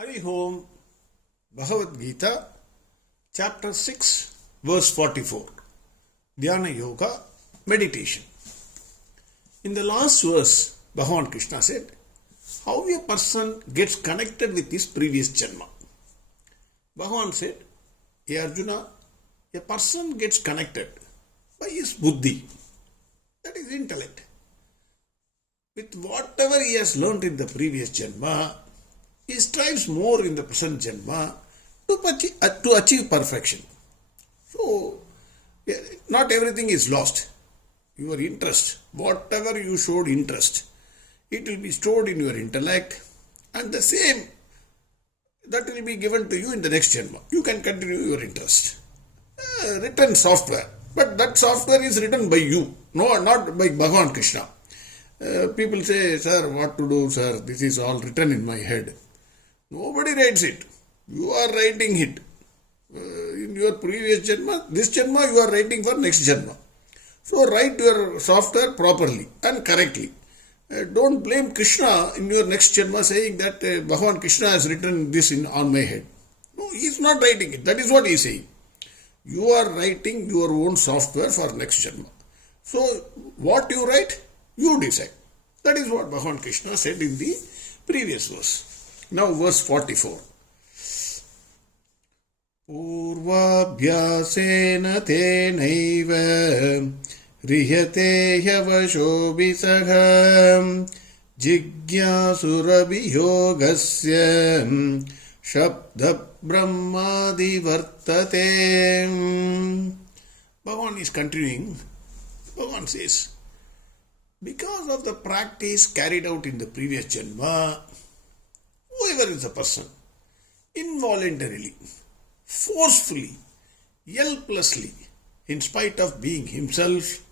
Hari Om, Bhagawad Gita, chapter 6, verse 44. Dhyana Yoga, meditation. In the last verse, Bhagwan Krishna said, how a person gets connected with his previous janma. Bhagavan said, Hey Arjuna, a person gets connected by his buddhi, that is intellect, with whatever he has learnt in the previous janma. He strives more in the present janma to achieve perfection. So, not everything is lost. Your interest, whatever you showed interest, it will be stored in your intellect, and the same that will be given to you in the next janma. You can continue your interest. Written software, but that software is written by you, no, not by Bhagwan Krishna. People say, sir, what to do, sir? This is all written in my head. Nobody writes it. You are writing it. In your previous janma, this janma you are writing for next janma. So write your software properly and correctly. Don't blame Krishna in your next janma saying that Bhagwan Krishna has written this on my head. No, he is not writing it. That is what he is saying. You are writing your own software for next janma. So what you write, you decide. That is what Bhagwan Krishna said in the previous verse. Now verse 44. Purvabhyasena tenaiva rihate yavashobhisagha jigyasurabiyogasya shabda brahmadi vartate. Bhagavan is continuing. Bhagavan says, because of the practice carried out in the previous janma, whoever is the person, involuntarily, forcefully, helplessly, in spite of being himself,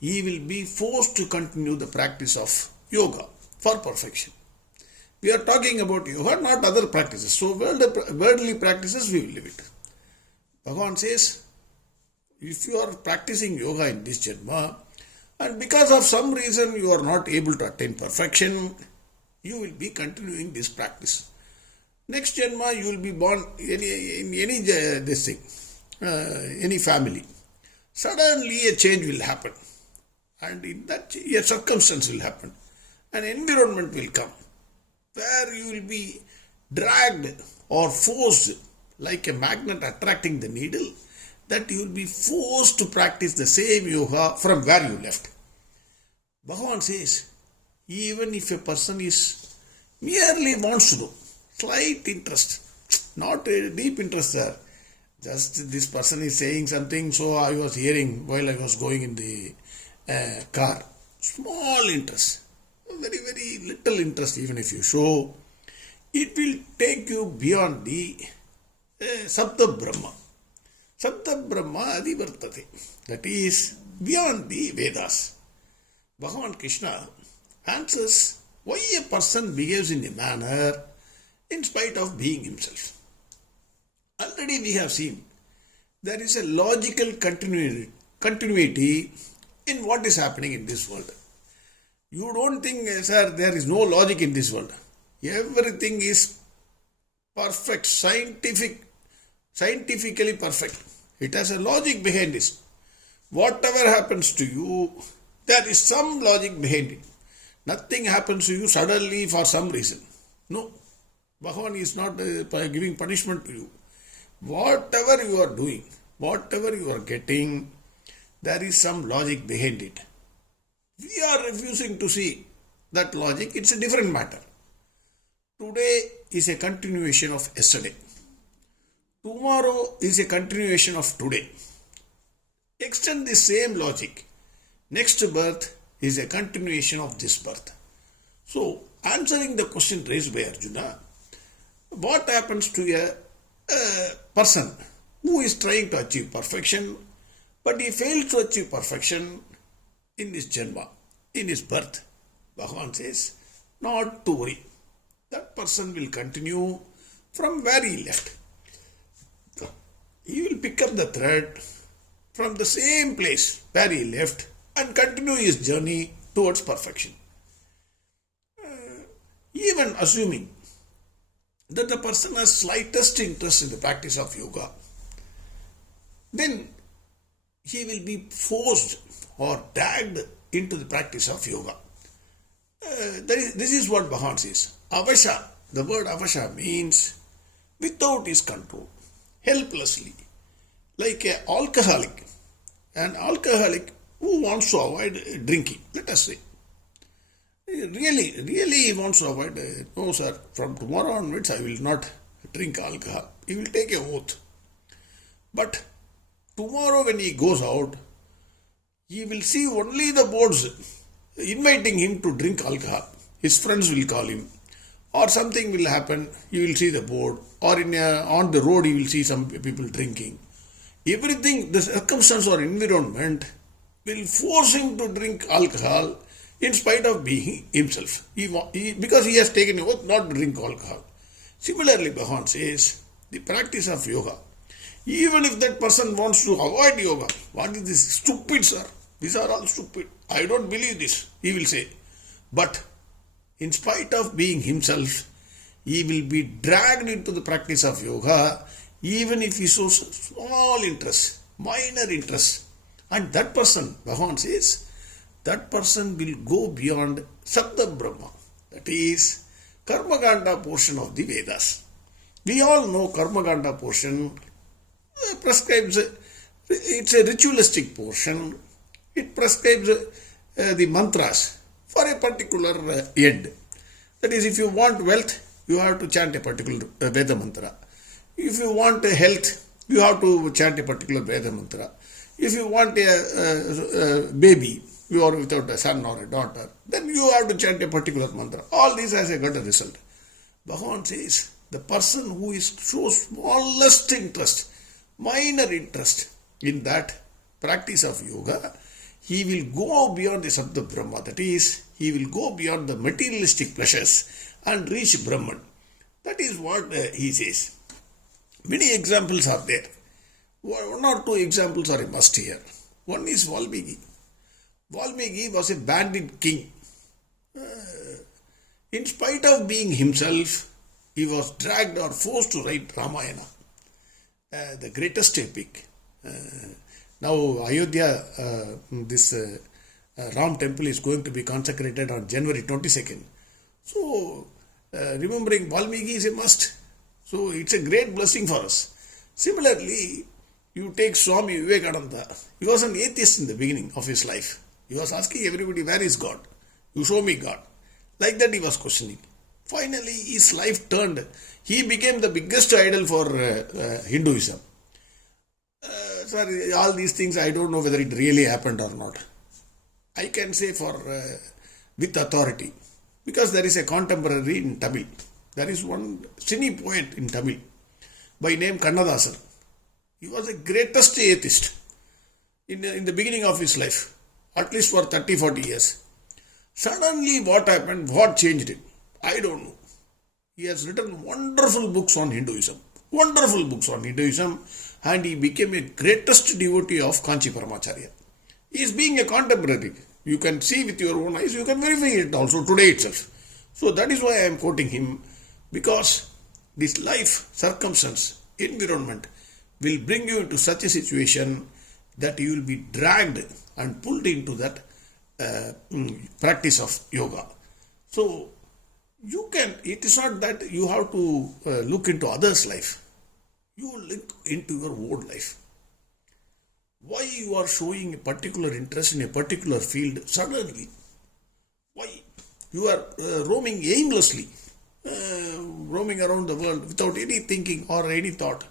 he will be forced to continue the practice of yoga for perfection. We are talking about yoga, not other practices. So worldly practices, we will leave it. Bhagavan says, if you are practicing yoga in this janma, and because of some reason you are not able to attain perfection, you will be continuing this practice. Next janma, you will be born in any family. Suddenly a change will happen, and in that a circumstance will happen. An environment will come where you will be dragged or forced like a magnet attracting the needle, that you will be forced to practice the same yoga from where you left. Bhagavan says, even if a person is merely wants to do, slight interest, not a deep interest there, just this person is saying something, so I was hearing while I was going in the car. Small interest, very, very little interest even if you show, it will take you beyond the Sabda Brahma. Sabda Brahma Adivartate. That is beyond the Vedas. Bhagavan Krishna answers why a person behaves in a manner in spite of being himself. Already we have seen there is a logical continuity in what is happening in this world. You don't think, sir, there is no logic in this world. Everything is perfect, scientifically perfect. It has a logic behind this. Whatever happens to you, there is some logic behind it. Nothing happens to you suddenly for some reason. No. Bhagavan is not giving punishment to you. Whatever you are doing, whatever you are getting, there is some logic behind it. We are refusing to see that logic. It's a different matter. Today is a continuation of yesterday. Tomorrow is a continuation of today. Extend the same logic. Next birth is a continuation of this birth. So, answering the question raised by Arjuna, what happens to a person who is trying to achieve perfection, but he fails to achieve perfection in his janma, in his birth? Bhagavan says, not to worry. That person will continue from where he left. He will pick up the thread from the same place where he left and continue his journey towards perfection. Even assuming that the person has slightest interest in the practice of yoga, then he will be forced or dragged into the practice of yoga. This is what Bhagavan says. Avasha, the word avasha means without his control, helplessly, like an alcoholic. An alcoholic who wants to avoid drinking, let us say. Really he wants to avoid, no sir, from tomorrow onwards I will not drink alcohol. He will take a oath. But tomorrow when he goes out, he will see only the boards inviting him to drink alcohol. His friends will call him, or something will happen, you will see the board, or on the road you will see some people drinking. Everything, the circumstance or environment will force him to drink alcohol in spite of being himself. Because he has taken an oath not to drink alcohol. Similarly, Bhagavan says, the practice of yoga, even if that person wants to avoid yoga, what is this? Stupid, sir. These are all stupid. I don't believe this, he will say. But in spite of being himself, he will be dragged into the practice of yoga, even if he shows small interest, minor interest. And that person, Bhagavan says, that person will go beyond Sabda Brahma, that is, Karmaganda portion of the Vedas. We all know Karmaganda portion prescribes, it's a ritualistic portion. It prescribes the mantras for a particular end. That is, if you want wealth, you have to chant a particular Veda mantra. If you want health, you have to chant a particular Veda mantra. If you want a baby, you are without a son or a daughter, then you have to chant a particular mantra. All these has got a result. Bhagavan says, the person who shows smallest interest, minor interest in that practice of yoga, he will go beyond the Sabda Brahma. That is, he will go beyond the materialistic pleasures and reach Brahman. That is what he says. Many examples are there. One or two examples are a must here. One is Valmiki. Valmiki was a bandit king. In spite of being himself, he was dragged or forced to write Ramayana, the greatest epic. Now Ayodhya, this Ram temple is going to be consecrated on January 22nd. So remembering Valmiki is a must. So it's a great blessing for us. Similarly, you take Swami Vivekananda. He was an atheist in the beginning of his life. He was asking everybody, where is God? You show me God. Like that he was questioning. Finally, his life turned. He became the biggest idol for Hinduism. Sir, all these things, I don't know whether it really happened or not. I can say with authority. Because there is a contemporary in Tamil. There is one cine poet in Tamil by name Kannadasan. He was the greatest atheist in the beginning of his life, at least for 30-40 years. Suddenly what happened, what changed him? I don't know. He has written wonderful books on Hinduism. Wonderful books on Hinduism, and he became a greatest devotee of Kanchi Paramacharya. He is being a contemporary. You can see with your own eyes, you can verify it also today itself. So that is why I am quoting him, because this life, circumstance, environment will bring you into such a situation that you will be dragged and pulled into that practice of yoga. So you can, it is not that you have to look into others' life. You look into your own life. Why you are showing a particular interest in a particular field suddenly? Why? You are roaming aimlessly, roaming around the world without any thinking or any thought.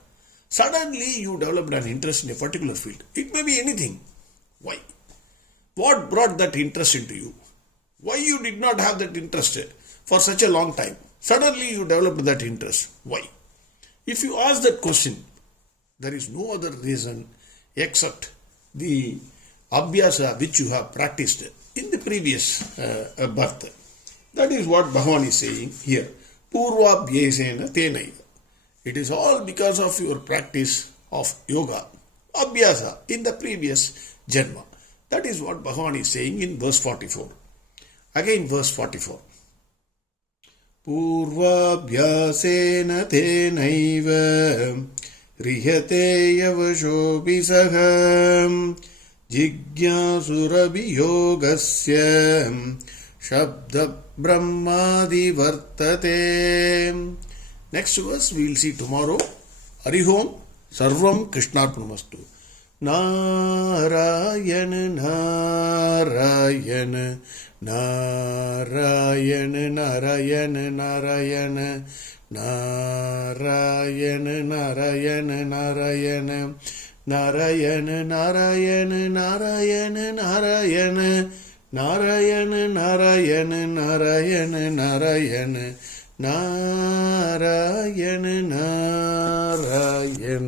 Suddenly you developed an interest in a particular field. It may be anything. Why? What brought that interest into you? Why you did not have that interest for such a long time? Suddenly you developed that interest. Why? If you ask that question, there is no other reason except the abhyasa which you have practiced in the previous birth. That is what Bhagavan is saying here. Purvabhyesena tenaiva. It is all because of your practice of yoga, abhyasa, in the previous janma. That is what Bhagavan is saying in verse 44. Again verse 44. पूर्वाभ्यासेन तेनैव ह्रियते यवशोऽपि सः जिज्ञासुरभियोगस्य शब्दब्रह्मादिवर्तते. Next verse we will see tomorrow. Hari Om. Sarvam Krishnarpanamastu. Narayan Narayan Narayan Narayan Narayan Narayan Narayan Narayan Narayan Narayan Narayan Narayan Narayan Narayan Narayan Narayan Narayan Narayan